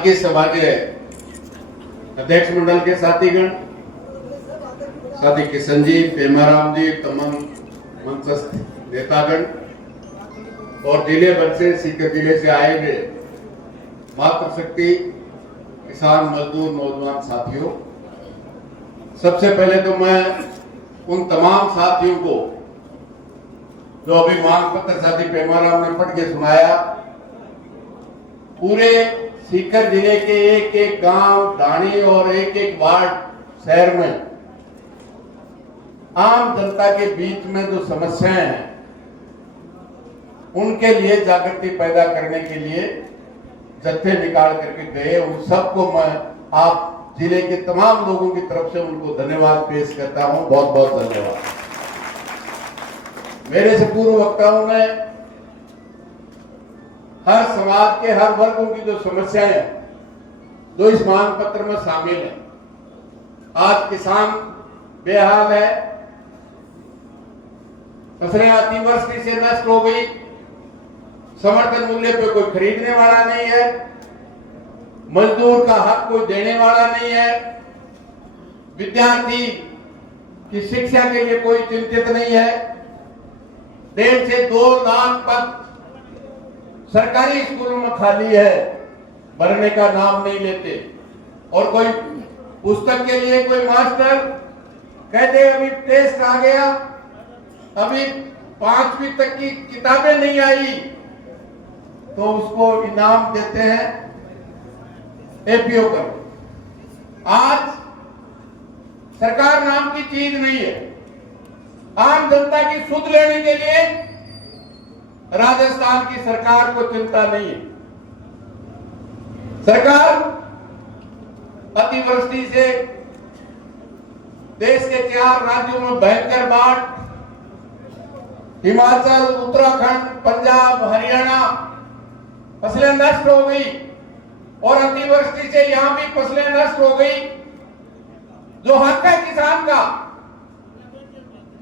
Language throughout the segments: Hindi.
की सभा के अध्यक्ष मंडल के साथीगण, साथी किशन जी, पेमाराम जी, तमाम मंचस्थ नेतागण और जिले भर से सीकर जिले से आए हुए मातृशक्ति किसान मजदूर नौजवान साथियों, सबसे पहले तो मैं उन तमाम साथियों को जो अभी मांग पत्र साथी पेमाराम ने पढ़ के सुनाया, पूरे सीकर जिले के एक एक गांव, ढाणी और एक एक वार्ड शहर में आम जनता के बीच में जो समस्याएं हैं उनके लिए जागृति पैदा करने के लिए जत्थे निकाल करके गए। उन सबको मैं आप जिले के तमाम लोगों की तरफ से उनको धन्यवाद पेश करता हूं। बहुत बहुत धन्यवाद। मेरे से पूर्व वक्ताओं ने हर समाज के हर वर्गों की जो समस्याएं हैं जो इस मांग पत्र में शामिल है, आज किसान बेहाल है, फसलें अतिवृष्टि से नष्ट हो गई, समर्थन मूल्य पे कोई खरीदने वाला नहीं है, मजदूर का हक कोई देने वाला नहीं है, विद्यार्थी की शिक्षा के लिए कोई चिंतित नहीं है, 1.5 से 2 लाख पद सरकारी स्कूलों में खाली है, भरने का नाम नहीं लेते, और कोई पुस्तक के लिए कोई मास्टर कहते अभी टेस्ट आ गया, अभी 5वीं तक की किताबें नहीं आई, तो उसको इनाम देते हैं एपीओ कर। आज सरकार नाम की चीज नहीं है। आम जनता की सुध लेने के लिए राजस्थान की सरकार को चिंता नहीं है। सरकार अतिवृष्टि से देश के 4 राज्यों में भयंकर बाढ़, हिमाचल, उत्तराखंड, पंजाब, हरियाणा फसलें नष्ट हो गई, और अतिवृष्टि से यहां भी फसलें नष्ट हो गई। जो हक है किसान का,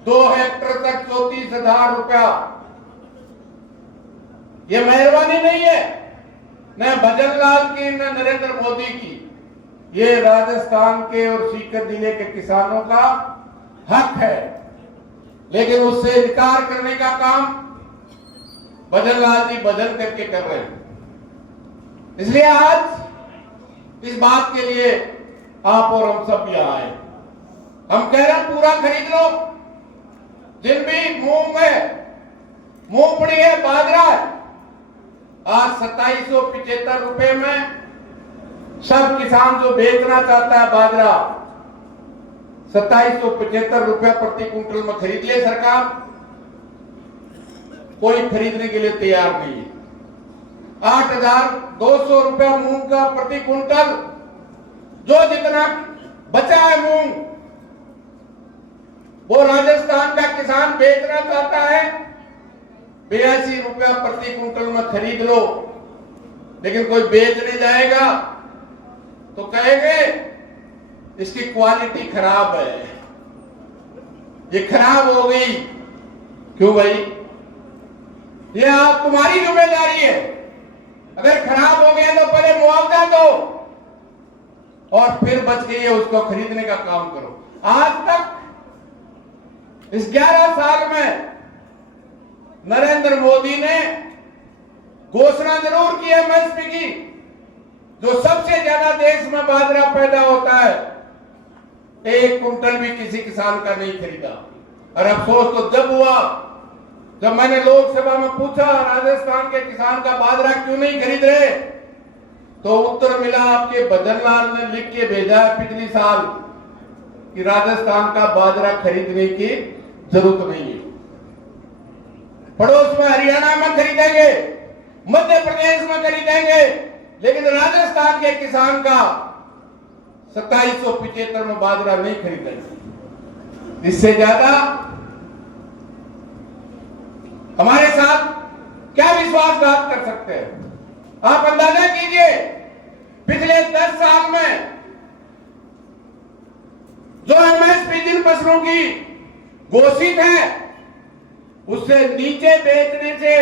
2 हेक्टेयर तक 34,000 रुपया, ये मेहरबानी नहीं है न भजनलाल की न नरेंद्र मोदी की, ये राजस्थान के और सीकर जिले के किसानों का हक है। लेकिन उससे इनकार करने का काम भजनलाल जी बदल करके कर रहे हैं। इसलिए आज इस बात के लिए आप और हम सब यहाँ आए। हम कह रहे हैं पूरा खरीद लो, जिन भी मूंग है, मूंगफली है, बाजरा है, आज 2775 रुपए में सब किसान जो बेचना चाहता है बाजरा 2775 रुपया प्रति क्विंटल में खरीद ले सरकार। कोई खरीदने के लिए तैयार नहीं है। 8,200 रुपया मूंग का प्रति क्विंटल, जो जितना बचा है मूंग वो राजस्थान का किसान बेचना चाहता है, 82 रुपया प्रति क्विंटल में खरीद लो। लेकिन कोई बेचने जाएगा तो कहेंगे इसकी क्वालिटी खराब है, ये खराब हो गई। क्यों भाई? ये आप तुम्हारी जिम्मेदारी है। अगर खराब हो गया तो पहले मुआवजा दो और फिर बच गई है उसको खरीदने का काम करो। आज तक इस 11 साल में नरेंद्र मोदी ने घोषणा जरूर की एमएसपी की, जो सबसे ज्यादा देश में बाजरा पैदा होता है, 1 कुंटल भी किसी किसान का नहीं खरीदा। और अफसोस तो जब हुआ जब मैंने लोकसभा में पूछा राजस्थान के किसान का बाजरा क्यों नहीं खरीद रहे, तो उत्तर मिला आपके भजनलाल ने लिख के भेजा है पिछली साल कि राजस्थान का बाजरा खरीदने की जरूरत नहीं है। पड़ोस में हरियाणा में खरीदेंगे, मध्य प्रदेश में खरीदेंगे, लेकिन राजस्थान के किसान का 2775 में बाजरा नहीं खरीदेंगे। इससे ज्यादा हमारे साथ क्या विश्वासघात कर सकते हैं? आप अंदाजा कीजिए, पिछले 10 साल में जो एमएसपी जिन फसलों की घोषित है उससे नीचे बेचने से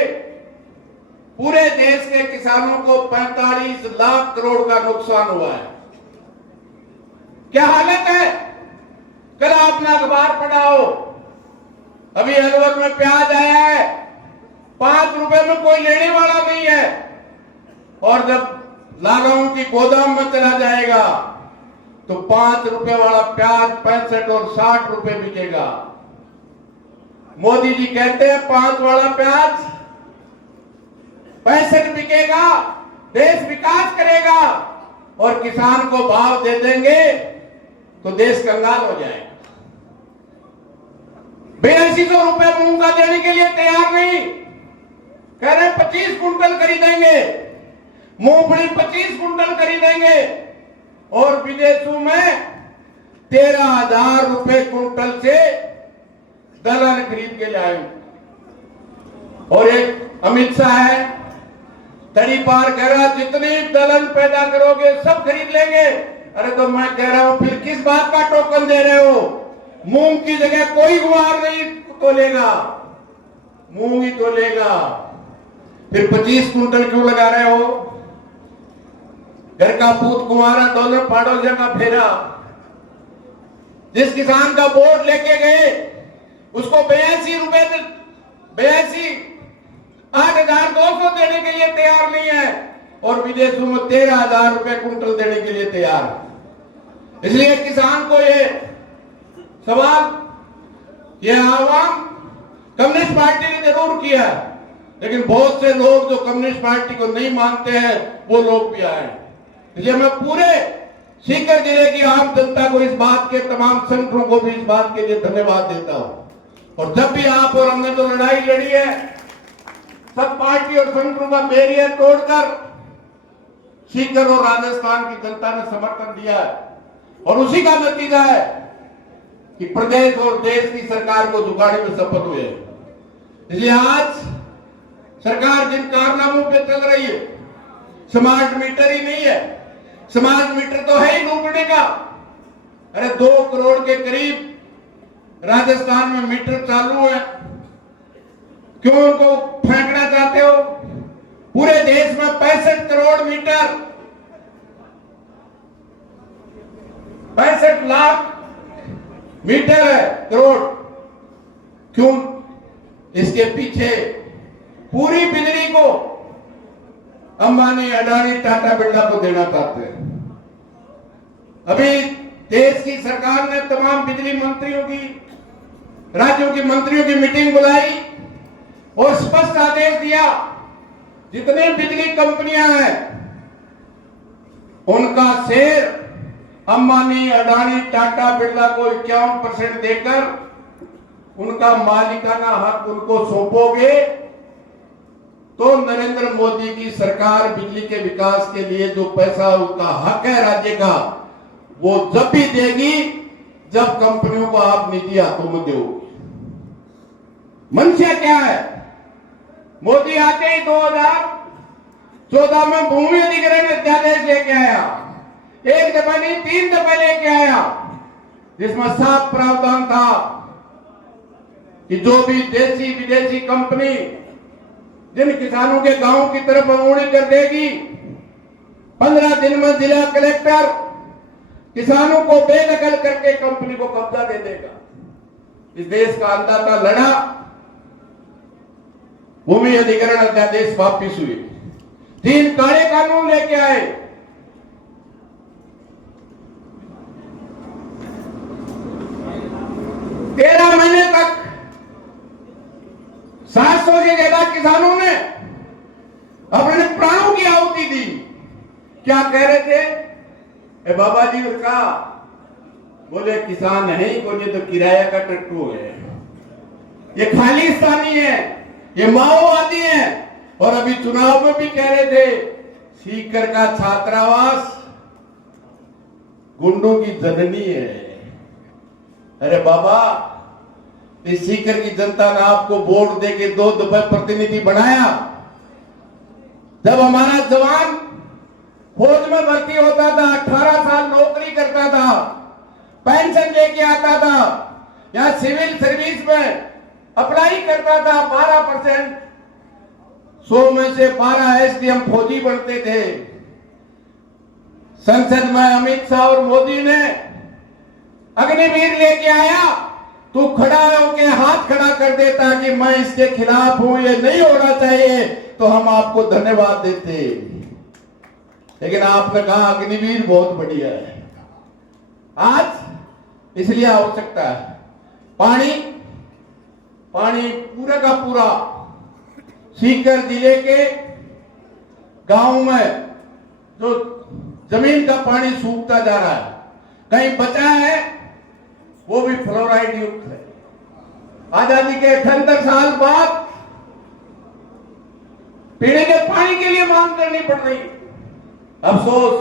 पूरे देश के किसानों को 45 लाख करोड़ का नुकसान हुआ है। क्या हालत है? कल आपने अखबार पढ़ा हो, अभी अलवर में प्याज आया है, 5 रुपए में कोई लेने वाला नहीं है, और जब लालौंग की गोदाम में चला जाएगा तो 5 रुपए वाला प्याज 65 और 60 रुपए बिकेगा। मोदी जी कहते हैं 5 वाला प्याज 65 बिकेगा, देश विकास करेगा, और किसान को भाव दे देंगे तो देश कंगाल हो जाएगा। 8200 रुपए मूंग का देने के लिए तैयार नहीं, कह रहे 25 कुंटल खरीदेंगे, मूंगफली 25 कुंटल खरीदेंगे, और विदेशों में 13,000 रुपए कुंटल से दलहन खरीद के लाएंगे। और एक अमित शाह है, तड़ी पार कह रहा जितनी दलहन पैदा करोगे सब खरीद लेंगे। अरे तो मैं कह रहा हूं फिर किस बात का टोकन दे रहे हो? मूंग की जगह कोई गुआर नहीं तो लेगा, मूंग ही तो लेगा, फिर 25 कुंटल क्यों लगा रहे हो? घर का पूत कुंवारा डॉलर फाड़ो जगह फेरा। जिस किसान का वोट लेके गए उसको 82 रुपए 8,200 देने के लिए तैयार नहीं है, और विदेशों में 13,000 रुपए कुंटल देने के लिए तैयार है। इसलिए किसान को ये सवाल, ये आह्वान कम्युनिस्ट पार्टी ने जरूर किया, लेकिन बहुत से लोग जो कम्युनिस्ट पार्टी को नहीं मानते हैं वो लोग भी आए। इसलिए मैं पूरे सीकर जिले की आम जनता को, इस बात के तमाम संगठनों को भी इस बात के लिए धन्यवाद देता हूं। और जब भी आप और हमने जो लड़ाई लड़ी है, सब पार्टी और संगठनों का बैरियर तोड़कर सीकर और राजस्थान की जनता ने समर्थन दिया है, और उसी का नतीजा है कि प्रदेश और देश की सरकार को झुकाने में सफल हुए। इसलिए आज सरकार जिन कारनामों पे चल रही है, स्मार्ट मीटर ही नहीं है, स्मार्ट मीटर तो है ही लूटने का। अरे 2 करोड़ के करीब राजस्थान में मीटर चालू है, क्यों उनको फेंकना चाहते हो? पूरे देश में 65 करोड़ मीटर, 65 लाख मीटर है, करोड़ क्यों? इसके पीछे पूरी बिजली को अंबानी, अडानी, टाटा, बिरला को देना चाहते हैं। अभी देश की सरकार ने तमाम बिजली मंत्रियों की, राज्यों की मंत्रियों की मीटिंग बुलाई और स्पष्ट आदेश दिया, जितने बिजली कंपनियां हैं उनका शेयर अंबानी, अडानी, टाटा, बिरला को 51% देकर उनका मालिकाना हक उनको सौंपोगे तो नरेंद्र मोदी की सरकार बिजली के विकास के लिए जो पैसा उसका हक है राज्य का, वो जब भी देगी जब कंपनियों को आप निजी हाथों में दोगे। मंशा क्या है? मोदी आते ही 2014 में भूमि अधिग्रहण अध्यादेश लेके आया, 1 दफा नहीं 3 दफा लेके आया, जिसमें साफ प्रावधान था कि जो भी देशी विदेशी कंपनी जिन किसानों के गांव की तरफ अमूड़ी कर देगी, 15 दिन में जिला कलेक्टर किसानों को बेदखल करके कंपनी को कब्जा दे देगा। इस देश का अन्नदाता लड़ा, भूमि अधिग्रहण अध्यादेश वापिस हुए, 3 काले कानून लेके आए। तेरह महीने तक 700 से ज्यादा किसानों ने अपने प्राणों की आहुति दी। क्या कह रहे थे? ए बाबा जी उसका बोले किसान है ही कोई, तो किराया का टट्टू है, ये खालिस्तानी है, ये माओवादी है। और अभी चुनाव में भी कह रहे थे सीकर का छात्रावास गुंडों की जननी है। अरे बाबा, इस सीकर की जनता ने आपको वोट देके 2 दफे प्रतिनिधि बनाया। जब हमारा जवान फौज में भर्ती होता था, 18 साल नौकरी करता था, पेंशन लेके आता था, या सिविल सर्विस में अप्लाई करता था, 12% 100 में से 12 एसडीएम फौजी बनते थे। संसद में अमित शाह और मोदी ने अग्निवीर लेके आया, तू खड़ा होके हाथ खड़ा कर देता कि मैं इसके खिलाफ हूं, ये नहीं होना चाहिए, तो हम आपको धन्यवाद देते। लेकिन आपने कहा अग्निवीर बहुत बढ़िया है। आज इसलिए आवश्यकता है पानी। पानी पूरा का पूरा सीकर जिले के गांव में जो जमीन का पानी सूखता जा रहा है, कहीं बचा है वो भी फ्लोराइड युक्त है। आजादी के 78 साल बाद पीने के पानी के लिए मांग करनी पड़ रही। अफसोस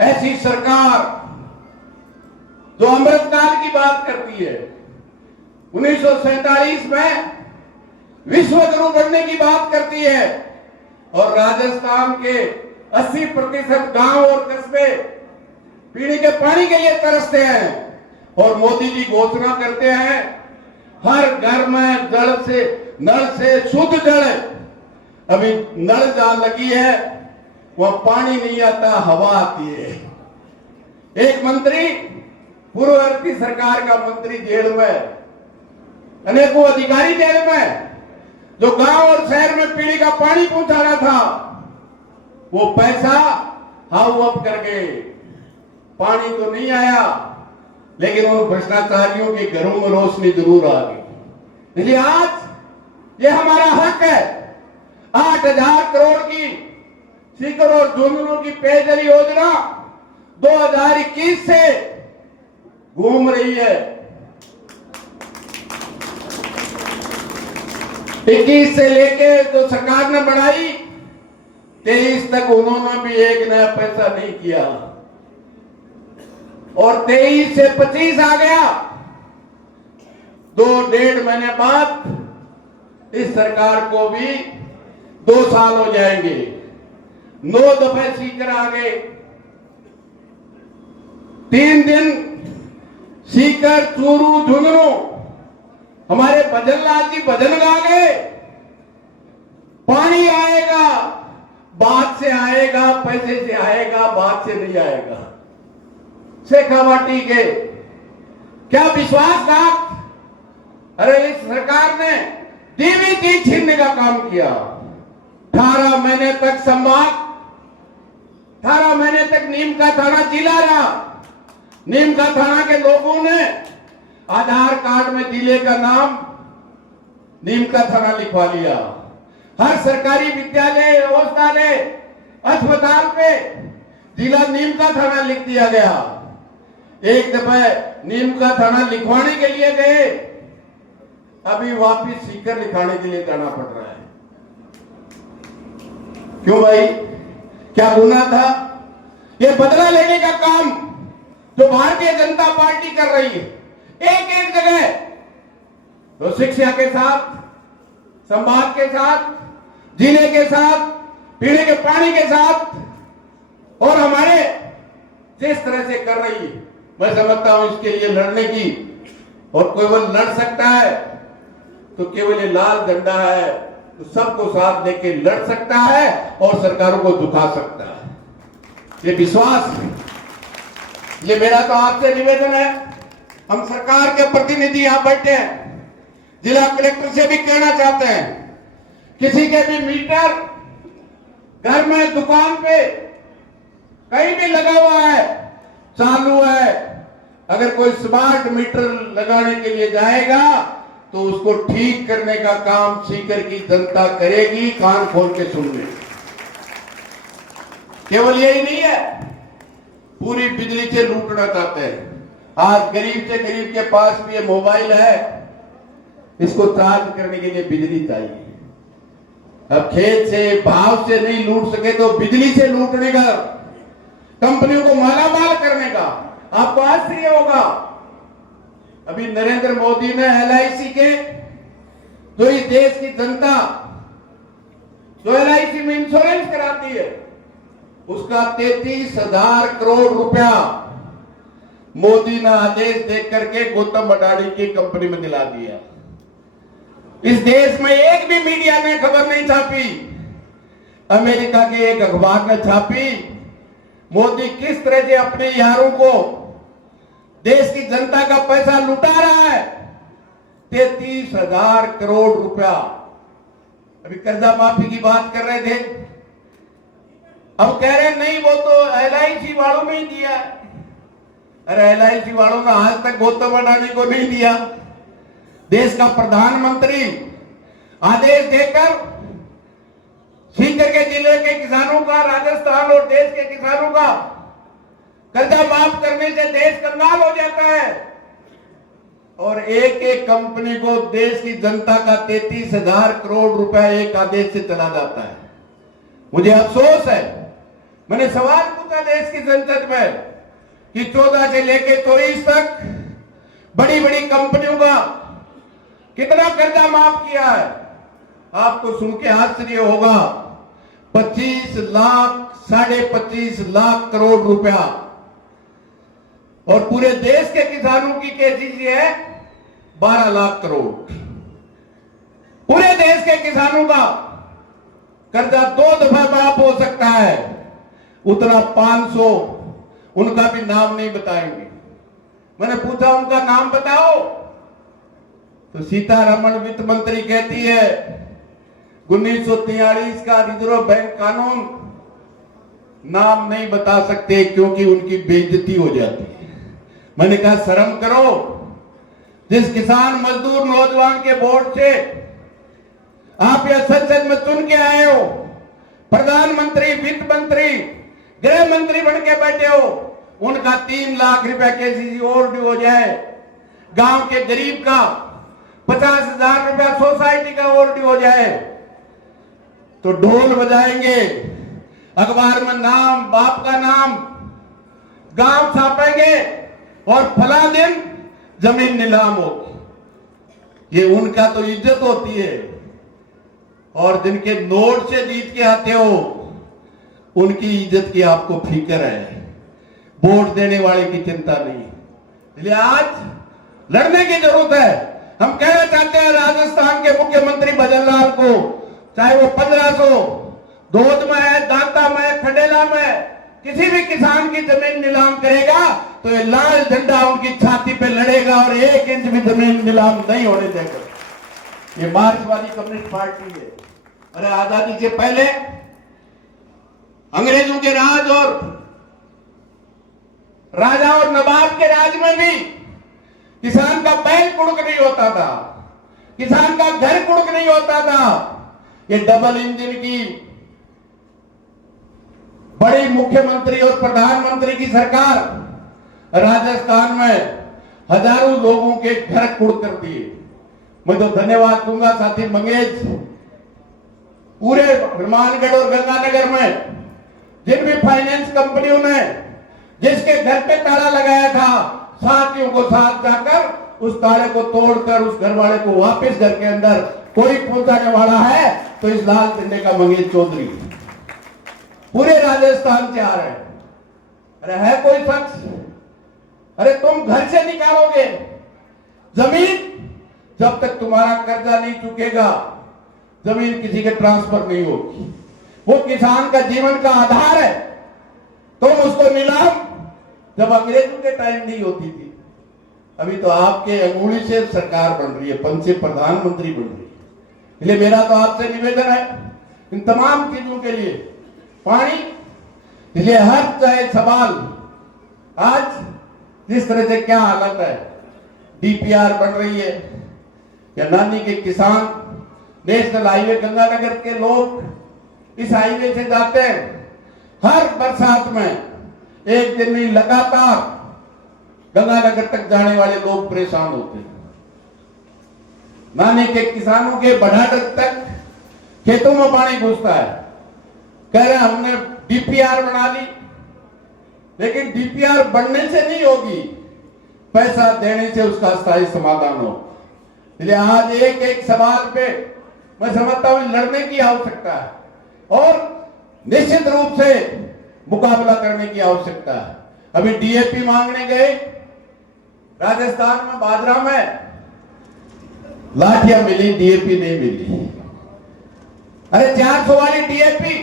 ऐसी सरकार जो अमृतकाल की बात करती है, 1947 में विश्व गुरु बनने की बात करती है, और राजस्थान के 80% गांव और कस्बे पीने के पानी के लिए तरसते हैं, और मोदी जी घोषणा करते हैं हर घर में नल से शुद्ध जल। अभी नल जहां लगी है वह पानी नहीं आता, हवा आती है। एक मंत्री, पूर्ववर्ती सरकार का मंत्री जेल में, अनेकों अधिकारी जेल में, जो गांव और शहर में पीने का पानी पहुंचाना था, वो पैसा हाउ अप कर गए। पानी तो नहीं आया, लेकिन उन भ्रष्टाचारियों के घरों में रोशनी जरूर आ गई। इसलिए आज ये हमारा हक है। 8,000 करोड़ की सीकर और झुंझुनू की पेयजल योजना 2021 से घूम रही है। 21 से लेके जो सरकार ने बढ़ाई, 23 तक उन्होंने भी एक नया पैसा नहीं किया, और 23 से 25 आ गया। 2-1.5 महीने बाद इस सरकार को भी 2 साल हो जाएंगे। 9 दफे सीकर आ गए। 3 दिन सीकर, चूरू, झुंझुनू हमारे भजन लाल जी भजन गा गए। पानी आएगा, बात से आएगा, पैसे से आएगा, बात से नहीं आएगा। शेखावाटी के क्या विश्वासघात! अरे इस सरकार ने डीवीटी छीनने का काम किया। 18 महीने तक संभाग, 18 महीने तक नीम का थाना जिला रहा। नीम का थाना के लोगों ने आधार कार्ड में जिले का नाम नीम का थाना लिखवा लिया। हर सरकारी विद्यालय, औषधालय, अस्पताल पे जिला नीम का थाना लिख दिया गया। एक दफे नीम का थाना लिखवाने के लिए गए, अभी वापिस सीकर लिखाने के लिए जाना पड़ रहा है। क्यों भाई, क्या गुनाह था? ये बदला लेने का काम जो भारतीय जनता पार्टी कर रही है, एक जगह तो शिक्षा के साथ, संवाद के साथ, जीने के साथ, पीने के पानी के साथ, और हमारे जिस तरह से कर रही है, मैं समझता हूं इसके लिए लड़ने की, और केवल लड़ सकता है तो केवल ये लाल झंडा है, तो सबको साथ लेके लड़ सकता है और सरकारों को झुका सकता है। ये विश्वास है। ये मेरा तो आपसे निवेदन है। हम सरकार के प्रतिनिधि यहां बैठे हैं, जिला कलेक्टर से भी कहना चाहते हैं, किसी के भी मीटर घर में, दुकान पे, कहीं भी लगा हुआ है, चालू है, अगर कोई स्मार्ट मीटर लगाने के लिए जाएगा तो उसको ठीक करने का काम सीकर की जनता करेगी। कान खोल के सुन ले। केवल यही नहीं है, पूरी बिजली से लूटना चाहते हैं। आज गरीब से गरीब के पास भी ये मोबाइल है, इसको चार्ज करने के लिए बिजली चाहिए। अब खेत से, भाव से नहीं लूट सके तो बिजली से लूटने का, कंपनियों को मालामाल करने का। आपको आश्चर्य होगा, अभी नरेंद्र मोदी ने LIC के, जो इस देश की जनता जो LIC में इंश्योरेंस कराती है, उसका 33,000 करोड़ रुपया मोदी ने आदेश देकर के गौतम अडानी की कंपनी में दिला दिया। इस देश में एक भी मीडिया ने खबर नहीं छापी, अमेरिका के एक अखबार ने छापी मोदी किस तरह से अपने यारों को, देश की जनता का पैसा लुटा रहा है। 33,000 करोड़ रुपया। अभी कर्जा माफी की बात कर रहे थे, अब कह रहे नहीं वो तो LIC वालों ने ही दिया है। अरे LIC वालों ने आज तक गौतम अडानी को नहीं दिया। देश का प्रधानमंत्री आदेश देकर सीकर के जिले के किसानों का, राजस्थान और देश के किसानों का कर्जा माफ करने से देश कंगाल हो जाता है, और एक एक कंपनी को देश की जनता का 33,000 करोड़ रुपया एक आदेश से चला जाता है। मुझे अफसोस है, मैंने सवाल पूछा देश की संसद में कि 14 से लेकर 24 तक बड़ी बड़ी कंपनियों का कितना कर्जा माफ किया है। आपको सुन के आश्चर्य होगा, 25 लाख 25.5 लाख करोड़ रुपया, और पूरे देश के किसानों की केसीसी है 12 लाख करोड़। पूरे देश के किसानों का कर्जा 2 दफा माफ हो सकता है, उतना 500 उनका भी नाम नहीं बताएंगे। मैंने पूछा उनका नाम बताओ, तो सीतारमण वित्त मंत्री कहती है 1943 का रिजर्व बैंक कानून नाम नहीं बता सकते क्योंकि उनकी बेइज्जती हो जाती है। मैंने कहा शर्म करो, जिस किसान मजदूर नौजवान के वोट से आप यह संसद में चुन के आए हो, प्रधानमंत्री, वित्त मंत्री, गृह मंत्री बन के बैठे हो, उनका 3 लाख रुपए केसीसी ओवरड्यू हो जाए, गांव के गरीब का 50,000 रुपया सोसाइटी का ओवरड्यू हो जाए, तो ढोल बजाएंगे, अखबार में नाम, बाप का नाम, गांव छापेंगे और फला दिन जमीन नीलाम होगी। ये उनका तो इज्जत होती है, और जिनके नोट से जीत के आते हो उनकी इज्जत की आपको फिक्र है, वोट देने वाले की चिंता नहीं। इसलिए आज लड़ने की जरूरत है। हम कहना चाहते हैं राजस्थान के मुख्यमंत्री भजन लाल को, चाहे वो 1500 धोध में है, दांता में, खंडेला में किसी भी किसान की जमीन नीलाम करेगा तो ये लाल झंडा उनकी छाती पे लड़ेगा और 1 इंच भी जमीन नीलाम नहीं होने देगा। ये मार्क्सवादी कम्युनिस्ट पार्टी है। अरे आजादी से पहले अंग्रेजों के राज और राजा और नवाब के राज में भी किसान का बैल कुड़क नहीं होता था, किसान का घर कुड़क नहीं होता था। ये डबल इंजन की बड़ी मुख्यमंत्री और प्रधानमंत्री की सरकार राजस्थान में हजारों लोगों के घर कुड़ कर दिए। मैं तो धन्यवाद दूंगा साथी मंगेश, पूरे हनुमानगढ़ और गंगानगर में जिन भी फाइनेंस कंपनियों ने जिसके घर पे ताला लगाया था, साथियों को साथ जाकर उस ताले को तोड़कर उस घर वाले को वापस घर के अंदर कोई पहुंचाने वाला है तो इस लाल झंडे का मंगेश चौधरी पूरे राजस्थान से आ रहे हैं। अरे है कोई शख्स, अरे तुम घर से निकालोगे जमीन, जब तक तुम्हारा कर्जा नहीं चुकेगा जमीन किसी के ट्रांसफर नहीं होगी। वो किसान का जीवन का आधार है। तुम उसको नीलाम जब अंग्रेजों के टाइम नहीं होती थी, अभी तो आपके अंगुली से सरकार बन रही है, पंच से प्रधानमंत्री बन रही है। इसलिए मेरा तो आपसे निवेदन है इन तमाम चीजों के लिए पानी, इसलिए हर चाहे सवाल आज जिस तरह से क्या हालत है, DPR बन रही है या नानी के किसान, नेशनल हाईवे गंगानगर के लोग इस हाईवे से जाते हैं, हर बरसात में एक दिन नहीं लगातार गंगानगर तक जाने वाले लोग परेशान होते हैं। नानी के किसानों के बढ़ाट तक खेतों में पानी घुसता है। कह रहे हमने DPR बना ली, लेकिन DPR बनने से नहीं होगी, पैसा देने से उसका स्थायी समाधान हो। इसलिए आज एक एक सवाल पे मैं समझता हूं लड़ने की आवश्यकता है और निश्चित रूप से मुकाबला करने की आवश्यकता है। अभी DAP मांगने गए राजस्थान में, बाजरा में लाठियां मिली, डीएपी नहीं मिली। अरे 400 वाली डीएपी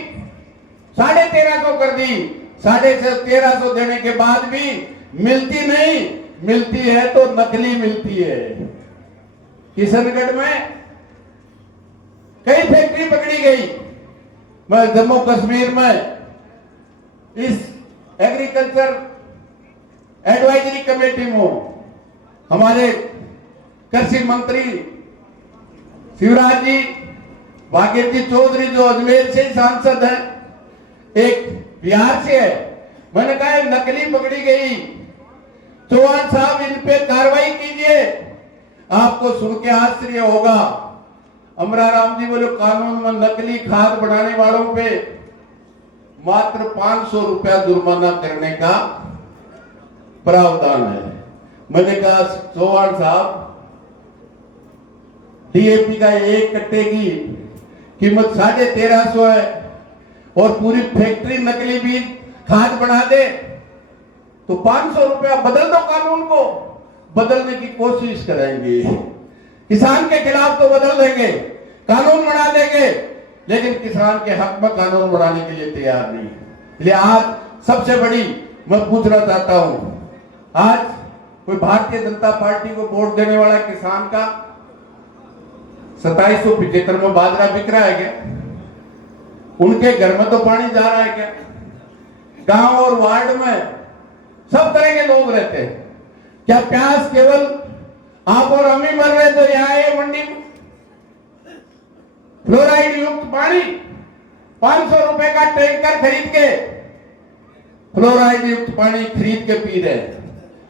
1350 कर दी। 1350 देने के बाद भी मिलती नहीं, मिलती है तो नकली मिलती है। किशनगढ़ में कई फैक्ट्री पकड़ी गई। मैं जम्मू कश्मीर में इस एग्रीकल्चर एडवाइजरी कमेटी में हूं। हमारे कृषि मंत्री शिवराज जी भागीरथी चौधरी जो अजमेर से सांसद हैं, एक बिहार से है। मैंने कहा नकली पकड़ी गई, चौहान साहब इन पे कार्रवाई कीजिए। आपको सुन के आश्चर्य होगा, अमराराम जी बोले कानून में नकली खाद बनाने वालों पे मात्र 500 रुपया जुर्माना करने का प्रावधान है। मैंने कहा चौहान साहब, डीएपी का एक कट्टे की कीमत 1350 है और पूरी फैक्ट्री नकली बीज खाद बना दे तो 500 रुपया। बदल दो कानून को, बदलने की कोशिश करेंगे। किसान के खिलाफ तो बदल देंगे, कानून बना देंगे, लेकिन किसान के हक में कानून बनाने के लिए तैयार नहीं। इसलिए आज सबसे बड़ी मैं पूछना चाहता हूं, आज कोई भारतीय जनता पार्टी को वोट देने वाला किसान का 2775 में बाजरा बिक रहा है क्या? उनके घर में तो पानी जा रहा है क्या? गांव और वार्ड में सब तरह के लोग रहते हैं। क्या प्यास केवल आप और हम ही मर रहे तो यहाँ है मंडी में? फ्लोराइड युक्त पानी 500 रुपए का टैंकर खरीद के फ्लोराइड युक्त पानी खरीद के पी रहे हैं,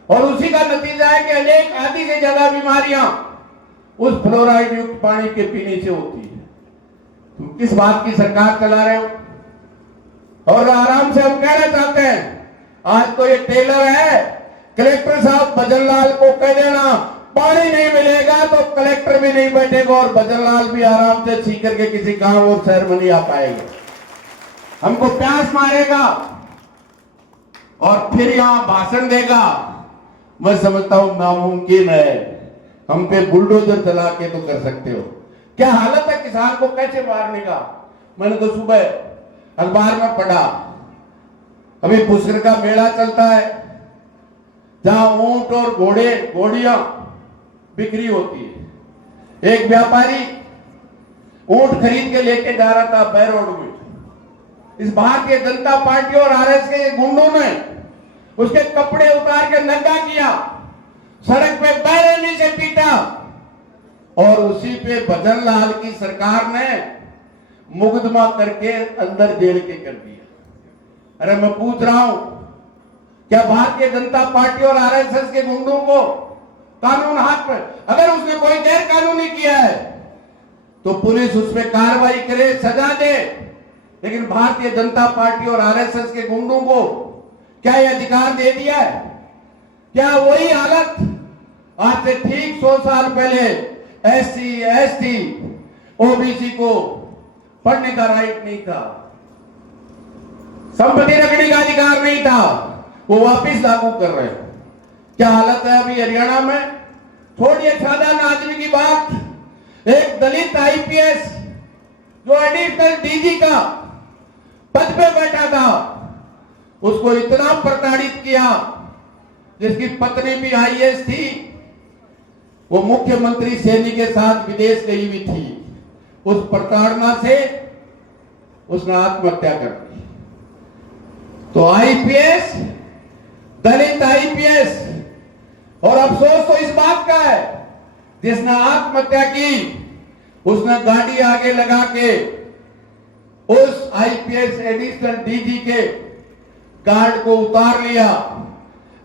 और उसी का नतीजा है कि अनेक आधी से ज्यादा बीमारियां उस फ्लोराइड युक्त पानी के पीने से होती है। तुम किस बात की सरकार चला रहे हो? और आराम से हम कहना चाहते हैं, आज तो ये टेलर है, कलेक्टर साहब भजनलाल को कह देना पानी नहीं मिलेगा तो कलेक्टर भी नहीं बैठेगा और भजनलाल भी आराम से सीकर के किसी गांव और शहर में नहीं आ पाएगा। हमको प्यास मारेगा और फिर यहां भाषण देगा। मैं समझता हूं नामुमकिन है। हम पे बुलडोजर चला के तो कर सकते हो। क्या हालत है किसान को कैसे मारने का? मैंने तो सुबह अखबार में पढ़ा, अभी पुष्कर का मेला चलता है जहां ऊंट और घोड़ियां बिक्री होती है। एक व्यापारी ऊंट खरीद के लेके जा रहा था बाय रोड में। इस भारतीय जनता पार्टी और आरएस के गुंडों ने उसके कपड़े उतार के नंगा किया, सड़क पे बेरहमी से पीटा, और उसी पे भजनलाल की सरकार ने मुकदमा करके अंदर जेल के कर दिया। अरे मैं पूछ रहा हूं, क्या भारतीय जनता पार्टी और आरएसएस के गुंडों को कानून हाथ में, अगर उसने कोई गैर कानूनी किया है तो पुलिस उस पर कार्रवाई करे, सजा दे, लेकिन भारतीय जनता पार्टी और आरएसएस के गुंडों को क्या यह अधिकार दे दिया है? क्या वही हालत आज से ठीक 100 साल पहले एससी, एसटी, ओबीसी को पढ़ने का राइट नहीं था, संपत्ति रखने का अधिकार नहीं था, वो वापिस लागू कर रहे हैं? क्या हालत है अभी हरियाणा में? छोड़िए साधारण आदमी की बात, एक दलित आईपीएस जो एडिशनल डीजी का पद पे बैठा था, उसको इतना प्रताड़ित किया, जिसकी पत्नी भी आईएएस थी, वो मुख्यमंत्री सैनी के साथ विदेश गई हुई थी। उस प्रताड़ना से उसने आत्महत्या कर दी। तो आईपीएस, दलित आईपीएस, और अफसोस तो इस बात का है जिसने आत्महत्या की उसने गाड़ी आगे लगा के उस आईपीएस एडिशनल डीजी के गार्ड को उतार लिया।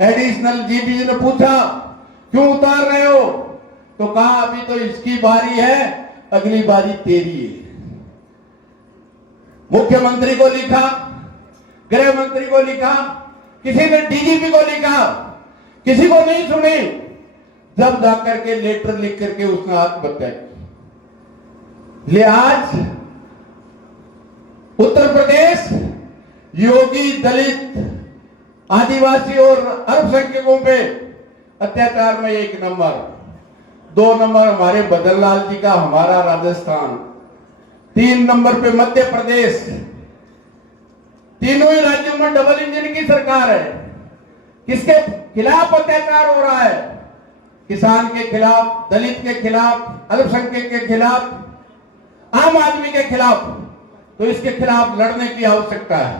एडिशनल डीजी ने पूछा क्यों उतार रहे हो, तो कहा अभी तो इसकी बारी है, अगली बारी तेरी है। मुख्यमंत्री को लिखा, गृह मंत्री को लिखा, किसी ने डीजीपी को लिखा, किसी को नहीं सुनी। जब जाकर के लेटर लिख करके उसने आत्महत्या की। ले आज उत्तर प्रदेश योगी दलित, आदिवासी और अल्पसंख्यकों पे अत्याचार में एक नंबर। 2 नंबर हमारे भजनलाल जी का हमारा राजस्थान, 3 नंबर पे मध्य प्रदेश। तीनों ही राज्यों में डबल इंजन की सरकार है। किसके खिलाफ अत्याचार हो रहा है? किसान के खिलाफ, दलित के खिलाफ, अल्पसंख्यक के खिलाफ, आम आदमी के खिलाफ। तो इसके खिलाफ लड़ने की आवश्यकता है।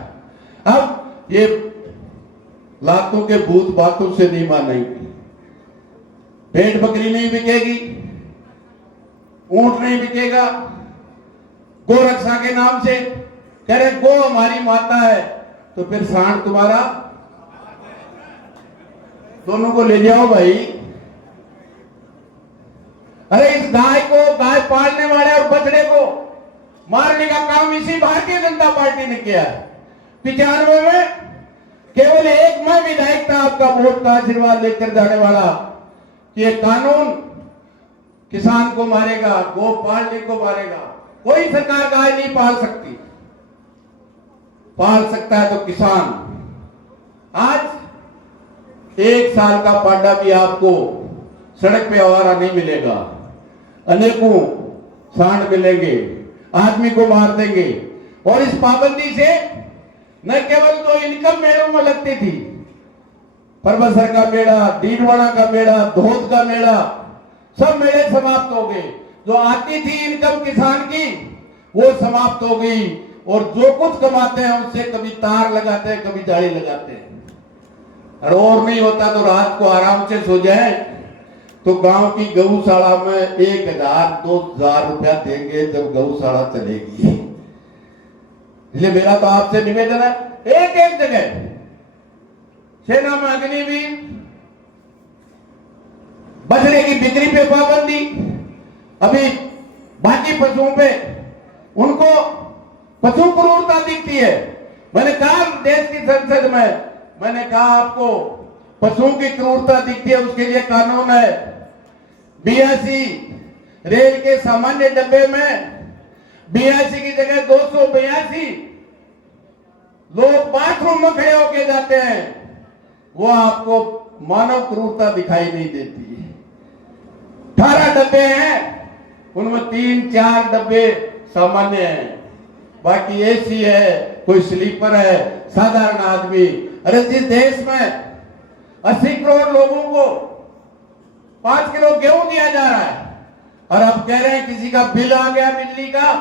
अब ये लातों के भूत बातों से नहीं मानेंगे। भेड़ बकरी नहीं बिकेगी, ऊंट नहीं बिकेगा। गोरक्षा के नाम से कह रहे गो हमारी माता है, तो फिर सांड तुम्हारा। दोनों को ले जाओ भाई। अरे इस गाय को, गाय पालने वाले और बछड़े को मारने का काम इसी भारतीय जनता पार्टी ने किया है। 95 में केवल एक मैं विधायक था आपका वोट का आशीर्वाद लेकर जाने वाला कि ये कानून किसान को मारेगा, गो पालने को मारेगा। कोई सरकार गाय नहीं पाल सकती, पाल सकता है तो किसान। आज 1 साल का पांडा भी आपको सड़क पे आवारा नहीं मिलेगा। अनेकों सांड मिलेंगे, आदमी को मार देंगे। और इस पाबंदी से न केवल तो इनकम मेलों में लगती थी, परबसर का मेला, डीडवाड़ा का मेला, धोत का मेला, सब मेले समाप्त हो गए। जो आती थी इनकम किसान की वो समाप्त हो गई। और जो कुछ कमाते हैं उससे कभी तार लगाते हैं, कभी जाली लगाते हैं। और नहीं होता तो रात को आराम से सो जाए तो गांव की गौशाला में 1000-2000 रुपया देंगे जब गौशाला चलेगी। इसलिए मेरा तो आपसे निवेदन है, एक एक जगह सेना में अग्निवीर, बछड़े की बिक्री पे पाबंदी, अभी बाकी पशुओं पे उनको पशु क्रूरता दिखती है। मैंने कहा देश की संसद में, मैंने कहा आपको पशुओं की क्रूरता दिखती है, उसके लिए कानून है। 82 रेल के सामान्य डब्बे में 82 की जगह 282 लोग बाथरूम में खड़े होके जाते हैं। वो आपको मानव क्रूरता दिखाई नहीं देती। 18 डब्बे हैं, उनमें 3-4 डब्बे सामान्य हैं, बाकी एसी है, कोई स्लीपर है, साधारण आदमी। अरे जिस देश में 80 करोड़ लोगों को 5 किलो गेहूं दिया जा रहा है और अब कह रहे हैं किसी का बिल आ गया बिजली का,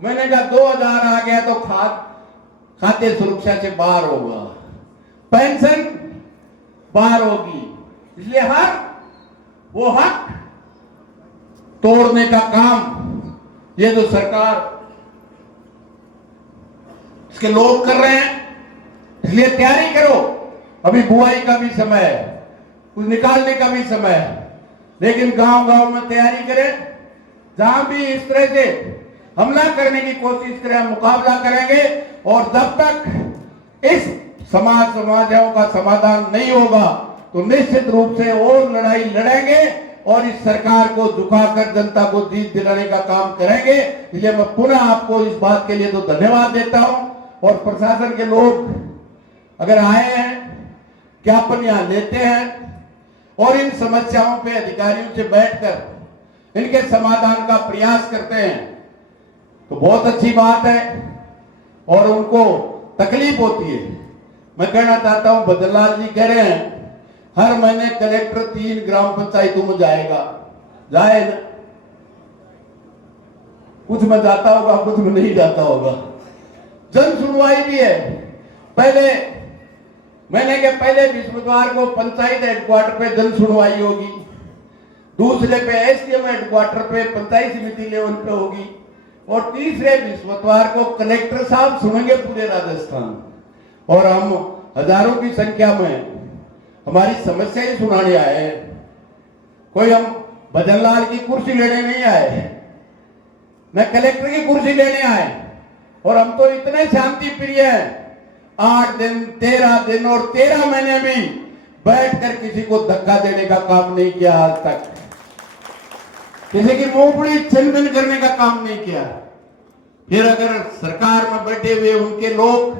मैंने कहा 2000 आ गया तो खाद्य सुरक्षा से बाहर होगा, पेंशन बाहर होगी। इसलिए वो हक तोड़ने का काम ये जो सरकार, इसके लोग कर रहे हैं। इसलिए तैयारी करो, अभी बुआई का भी समय है, कुछ निकालने का भी समय है, लेकिन गांव गांव में तैयारी करें। जहां भी इस तरह से हमला करने की कोशिश करें, मुकाबला करेंगे। और जब तक इस समाजों का समाधान नहीं होगा तो निश्चित रूप से और लड़ाई लड़ेंगे और इस सरकार को झुकाकर जनता को जीत दिलाने का काम करेंगे। इसलिए मैं पुनः आपको इस बात के लिए तो धन्यवाद देता हूं। और प्रशासन के लोग अगर आए हैं, ज्ञापन यहां लेते हैं और इन समस्याओं पे अधिकारियों से बैठकर इनके समाधान का प्रयास करते हैं तो बहुत अच्छी बात है। और उनको तकलीफ होती है। मैं कहना चाहता हूं, भजनलाल जी कह रहे हैं हर महीने कलेक्टर 3 ग्राम पंचायतों में जाएगा, जाए ना? कुछ में जाता होगा, कुछ में नहीं जाता होगा। जन सुनवाई भी है। पहले मैंने कहा पहले बृहस्पतिवार को पंचायत हेडक्वार्टर पे जन सुनवाई होगी, दूसरे पे एसडीएम हेडक्वार्टर पे पंचायत समिति लेवल पे होगी और तीसरे बृहस्पतिवार को कलेक्टर साहब सुनेंगे पूरे राजस्थान। और हम हजारों की संख्या में हमारी समस्याएं सुनाने आए हैं। कोई हम भजनलाल की कुर्सी लेने नहीं आए, न कलेक्टर की कुर्सी लेने आए। और हम तो इतने शांति प्रिय हैं, 8 दिन 13 दिन और 13 महीने भी बैठकर किसी को धक्का देने का काम नहीं किया, आज तक किसी की मूंगफली छिन-भिन करने का काम नहीं किया। फिर अगर सरकार में बैठे हुए उनके लोग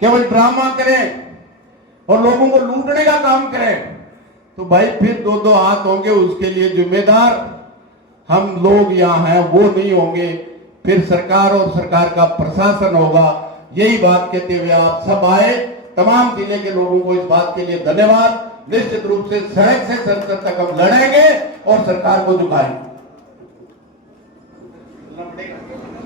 केवल ड्रामा करें और लोगों को लूटने का काम करें तो भाई फिर दो दो हाथ होंगे, उसके लिए जिम्मेदार हम लोग यहाँ हैं, वो नहीं होंगे, फिर सरकार और सरकार का प्रशासन होगा। यही बात कहते हुए आप सब आए, तमाम जिले के लोगों को इस बात के लिए धन्यवाद। निश्चित रूप से सड़क से संसद तक हम लड़ेंगे और सरकार को झुकाएंगे।